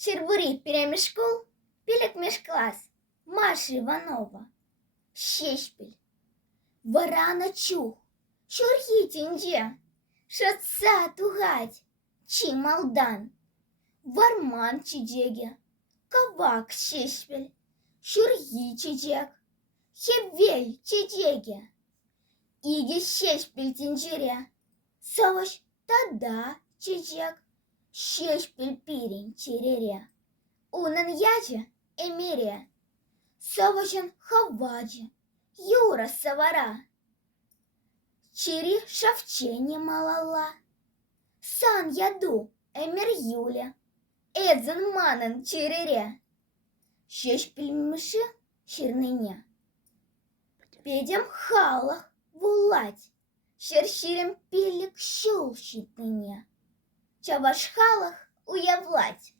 Щербурі перемішкул, пілік міжклас, Маша Иванова, Щещпіль. Варана чух, шурхи тінже, шаца тугать, чи малдан. Варман чидеге, кавак щещпіль, шурхи чидег, хевель чидеге. Иге щещпіль тінжере, саваш тада чидег. Щещпіль пирень черере, унан яже эмире, савашан хаваджи, Юра савара. Чири шавчене малала, сан яду эмир Юля, эдзен манан черере. Щещпіль мыши ширныне, педем халах вулать, шерширем пилик щул щитныне. Чаваш халах уявлать.